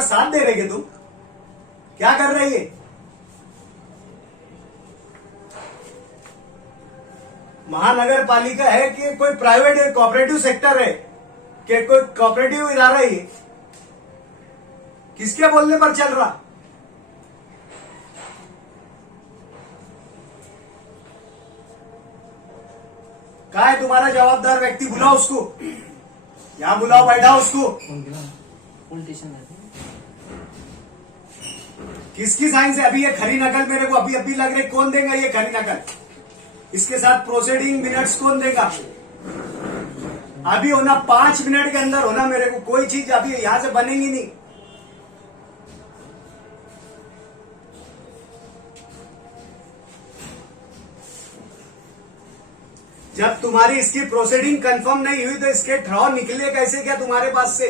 का साथ दे रहे क्या तुम? क्या कर रहे ये? महानगर पालिका है कि कोई प्राइवेट कोऑपरेटिव सेक्टर है कि कोई कोऑपरेटिव इदारा है ये? किसके बोलने पर चल रहा? कहा है तुम्हारा जवाबदार व्यक्ति? बुलाओ उसको, यहां बुलाओ, बैठाओ उसको। किसकी साइन से? अभी ये खरी नकल मेरे को अभी अभी लग रही, कौन देगा ये खरी नकल? इसके साथ प्रोसीडिंग मिनट्स कौन देगा? अभी होना 5 मिनट के अंदर होना मेरे को, कोई चीज अभी यहां से बनेगी नहीं। जब तुम्हारी इसकी प्रोसीडिंग कंफर्म नहीं हुई तो इसके ड्रॉ निकले कैसे क्या तुम्हारे पास से?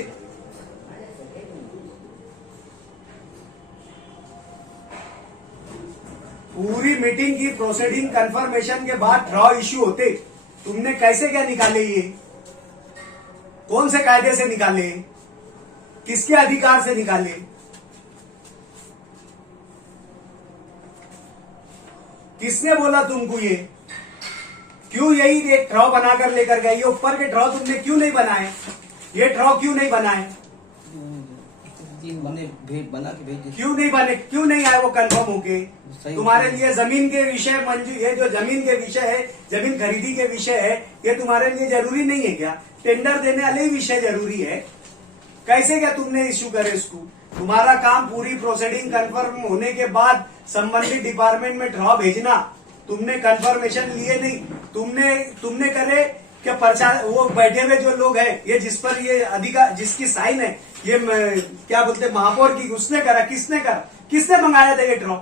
पूरी मीटिंग की प्रोसीडिंग कंफर्मेशन के बाद ड्रॉ इश्यू होते, तुमने कैसे क्या निकाले ये? कौन से कायदे से निकाले? किसके अधिकार से निकाले? किसने बोला तुमको ये? क्यों यही एक ड्रॉ बनाकर लेकर गए? ये ऊपर के ड्रॉ तुमने क्यों नहीं बनाए? ये ड्रॉ क्यों नहीं बनाए? बना के भेज, क्यों नहीं बने? क्यों नहीं आए वो कंफर्म होके? तुम्हारे लिए जमीन के विषय मंजूर, ये जो जमीन के विषय है, जमीन खरीदी के विषय है, ये तुम्हारे लिए जरूरी नहीं है क्या? टेंडर देने वाले ही विषय जरूरी है। कैसे क्या तुमने इश्यू करे इसको? तुम्हारा काम पूरी प्रोसीडिंग कंफर्म होने के बाद संबंधित डिपार्टमेंट में ड्रॉ भेजना, तुमने कंफर्मेशन लिए नहीं, तुमने करे क्या? पर्चा वो बैठे हुए जो लोग हैं, ये जिस पर ये अधिकार, जिसकी साइन है, ये क्या बोलते महापौर की, उसने करा? किसने करा? किसने मंगाया था ये ड्रॉ?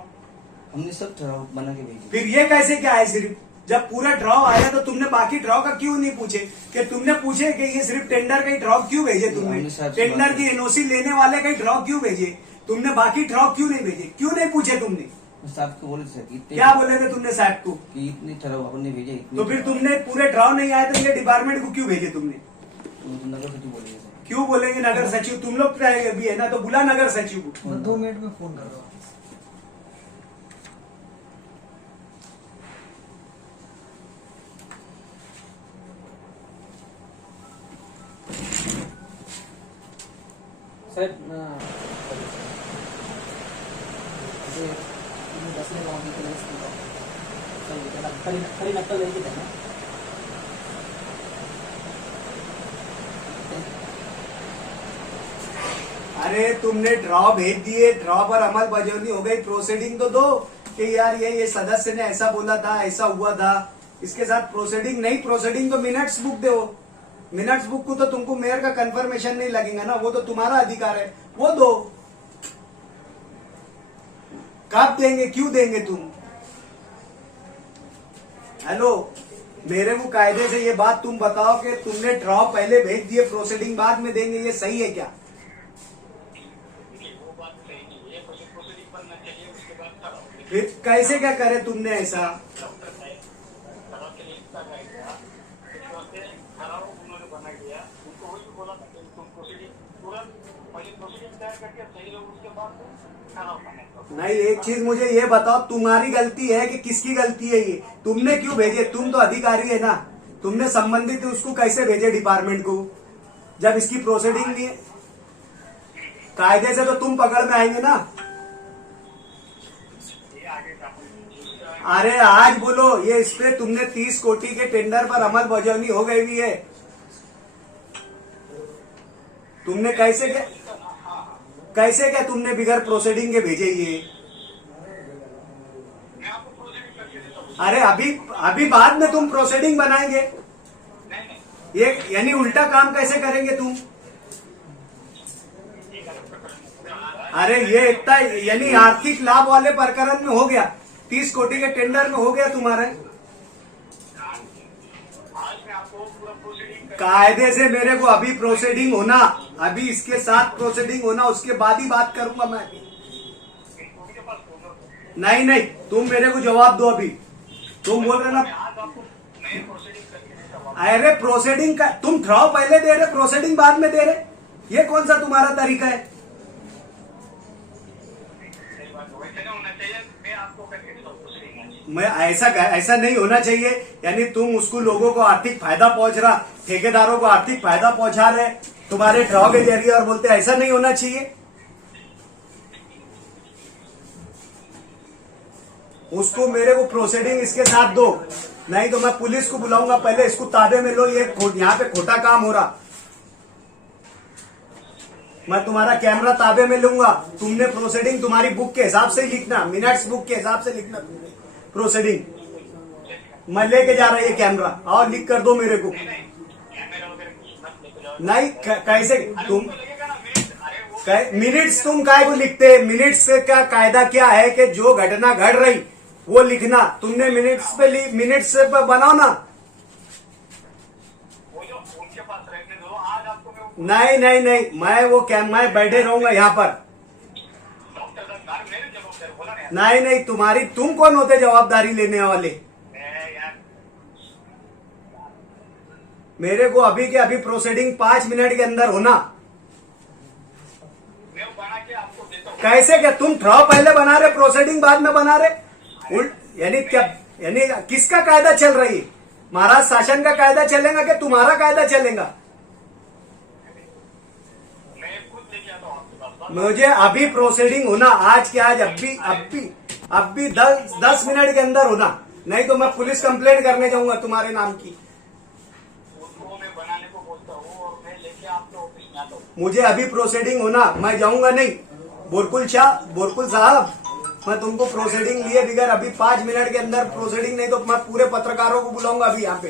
हमने सब ड्रॉ बना के भेजे। फिर ये कैसे क्या है? सिर्फ जब पूरा ड्रॉ आया तो तुमने बाकी ड्रॉ का क्यों नहीं पूछे? कि तुमने पूछे कि ये सिर्फ टेंडर का ही ड्रॉ क्यों भेजे? तुमने टेंडर की एनओसी लेने वाले का ही ड्रॉ क्यों भेजे? तुमने बाकी ड्रॉ क्यों नहीं भेजे? क्यों नहीं पूछे तुमने? साहब को बोले थे, क्या बोले थे तुमने साहब को? कि इतने ड्रॉ हमने भेजे। तो फिर तुमने पूरे ड्रॉ नहीं आए तो ये डिपार्टमेंट को क्यों भेजे तुमने? तो नगर सचिव बोले थे। क्यों बोलेंगे नगर सचिव? तुम लोग भी है ना, तो बुला नगर सचिव को। 2 मिनट में फोन कर रहा हूँ। साहेब तुम्ही बसले गावांनी केलं त्याला खरी नक्कल द्यायची त्यांना. अरे तुमने ड्रॉ भेज दिए, ड्रॉ पर अमल बजावनी हो गई, प्रोसीडिंग तो दो कि यार ये सदस्य ने ऐसा बोला था, ऐसा हुआ था। इसके साथ प्रोसीडिंग नहीं, प्रोसीडिंग तो मिनट्स बुक दो। मिनट्स बुक को तो तुमको मेयर का कंफर्मेशन नहीं लगेगा ना, वो तो तुम्हारा अधिकार है, वो दो। कब देंगे? क्यों देंगे तुम? हेलो, मेरे को कायदे से ये बात तुम बताओ कि तुमने ड्रॉ पहले भेज दिए, प्रोसीडिंग बाद में देंगे, ये सही है क्या? फिर कैसे क्या करे तुमने ऐसा? नहीं, एक चीज मुझे ये बताओ, तुम्हारी गलती है कि किसकी गलती है ये? तुमने क्यों भेजे? तुम तो अधिकारी है ना, तुमने संबंधित उसको कैसे भेजे डिपार्टमेंट को, जब इसकी प्रोसीडिंग नहीं है? कायदे से तो तुम पकड़ में आएंगे ना। अरे आज बोलो, ये इस पे तुमने 30 कोटी के टेंडर पर अमल बजावनी हो गई हुई है। तुमने कैसे क्या तुमने बिगर प्रोसीडिंग के भेजे ये? अरे अभी बाद में तुम प्रोसीडिंग बनाएंगे, ये यानी उल्टा काम कैसे करेंगे तुम? अरे ये इतना यानी आर्थिक लाभ वाले प्रकरण में हो गया, 30 कोटी के टेंडर में हो गया तुम्हारे। कायदे से मेरे को अभी प्रोसीडिंग होना, अभी इसके साथ प्रोसीडिंग होना, उसके बाद ही बात करूंगा मैं। नहीं, तुम मेरे को जवाब दो। अभी तुम बोल रहे ना, अरे प्रोसीडिंग का तुम ड्रॉ पहले दे रहे, प्रोसीडिंग बाद में दे रहे, ये कौन सा तुम्हारा तरीका है? वैसे नहीं होना चाहिए, मैं आपको करके सब कुछ देंगे। मैं ऐसा नहीं होना चाहिए। यानी तुम उसको लोगों को आर्थिक फायदा पहुंच रहा, ठेकेदारों को आर्थिक फायदा पहुंचा रहे तुम्हारे ड्रॉ के जरिए, और बोलते ऐसा नहीं होना चाहिए। उसको मेरे को प्रोसीडिंग इसके साथ दो, नहीं तो मैं पुलिस को बुलाऊंगा। पहले इसको ताबे में लो, ये यहाँ पे खोटा काम हो रहा। मैं तुम्हारा कैमरा ताबे में लूंगा। तुमने प्रोसीडिंग तुम्हारी बुक के हिसाब से ही लिखना, मिनट्स बुक के हिसाब से लिखना तुमने प्रोसीडिंग। मैं लेके जा रहा है ये कैमरा, और लिख कर दो मेरे को। कैमरा वगैरह कुछ मत लेके जाओ। नहीं कैसे तुम तो लगेगा ना मिनट, अरे वो मिनट्स तुम काय को लिखते? मिनट्स का कायदा क्या है कि जो घटना घट रही वो लिखना। तुमने मिनट्स पे मिनट्स पे बनाओ ना। जो उनके पास रहने दो, आज आपको मैं नहीं, मैं बैठे रहूंगा यहाँ पर। डॉक्टर साहब मेरे जवाबदार बोला ना यार। नहीं, तुम कौन होते जवाबदारी लेने वाले? मैं यार मेरे को अभी के अभी प्रोसीडिंग 5 मिनट के अंदर होना। मैं बना के आपको देता हूँ। कैसे? क्या तुम ड्रॉ पहले बना रहे, प्रोसीडिंग बाद में बना रहे? यानी क्या? यानी किसका कायदा चल रही है? महाराज शासन का कायदा चलेगा कि तुम्हारा कायदा चलेगा? मैं खुद लेके आता हूँ आपके पास। मुझे अभी प्रोसीडिंग होना, आज के आज, अभी 10 मिनट के अंदर होना, नहीं तो मैं पुलिस कंप्लेंट करने जाऊंगा तुम्हारे नाम की। उसको मैं बनाने को बोलता हूँ और मैं लेके आपके ऑफिस में आता हूँ। मुझे अभी प्रोसीडिंग होना, मैं जाऊंगा नहीं। बोरकुल साहब, मैं तुमको प्रोसीडिंग लिए बगैर अभी 5 मिनट के अंदर प्रोसीडिंग, नहीं तो मैं पूरे पत्रकारों को बुलाऊंगा अभी यहाँ पे।